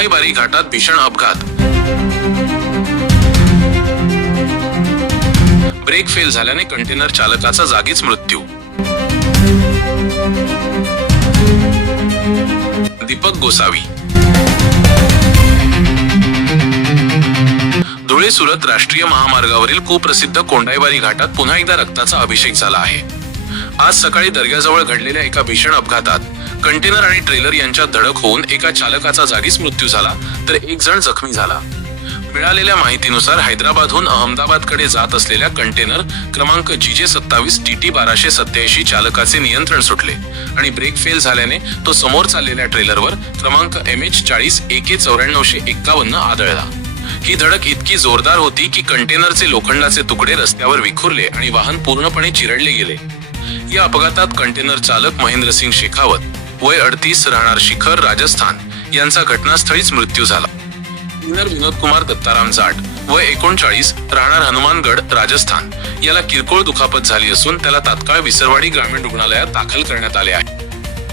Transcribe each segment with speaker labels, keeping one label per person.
Speaker 1: कोंडाईबारी घाटात भीषण अपघात. ब्रेक फेल झाल्याने कंटेनर चालकाचा जागीच मृत्यू. दीपक गोसावी. धुळे सुरत राष्ट्रीय महामार्गावरील कुप्रसिद्ध कोंडाईबारी घाटात पुन्हा एकदा रक्ताचा अभिषेक झाला आहे. आज सकाळी दर्ग्याजवळ घडलेल्या एका भीषण अपघातात कंटेनर आणि ट्रेलर यांच्यात धडक होऊन एका चालकाचा जागीच मृत्यू झाला तर एक जण जखमी झाला. मिळालेल्या माहितीनुसार हैदराबादहून अहमदाबादकडे जात असलेल्या कंटेनर क्रमांक जी जे सत्तावीस टी टी बाराशे सत्याऐंशी चालकाचे नियंत्रण सुटले आणि ब्रेक फेल झाल्याने तो समोर चाललेल्या ट्रेलरवर क्रमांक एम एच चाळीस ए के चौऱ्याण्णवशे एक्कावन्न आदळला. ही धडक इतकी जोरदार होती की कंटेनरचे लोखंडाचे तुकडे रस्त्यावर विखुरले आणि वाहन पूर्णपणे चिरडले गेले. या अपघातात कंटेनर चालक महेंद्रसिंग शेखावत वय अडतीस राहणार शिखर राजस्थान यांचा घटनास्थळीच मृत्यू झाला. क्लीनर विनोद कुमार दत्ताराम जाट वय एकोणचाळीस राहणार हनुमानगड राजस्थान. याला किरकोळ दुखापत झाली असून त्याला तात्काळ विसरवाडी ग्रामीण रुग्णालयात दाखल करण्यात आले आहे.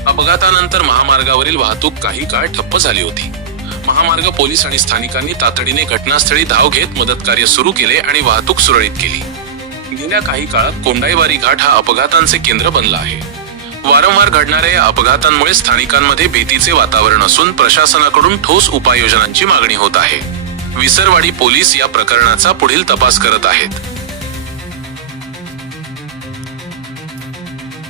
Speaker 1: अपघातानंतर महामार्गावरील वाहतूक काही काळ ठप्प झाली होती. महामार्ग पोलीस आणि स्थानिकांनी तातडीने घटनास्थळी धाव घेत मदत कार्य सुरू केले आणि वाहतूक सुरळीत केली. गेल्या काही काळात कोंडाईवारी घाट हा अपघातांचे केंद्र बनला आहे. वारंवार घडणाऱ्या या अपघातांमुळे स्थानिकांमध्ये भीतीचे वातावरण असून प्रशासनाकडून ठोस उपाययोजनांची मागणी होत आहे. विसरवाडी पोलीस या प्रकरणाचा पुढील तपास करत आहेत.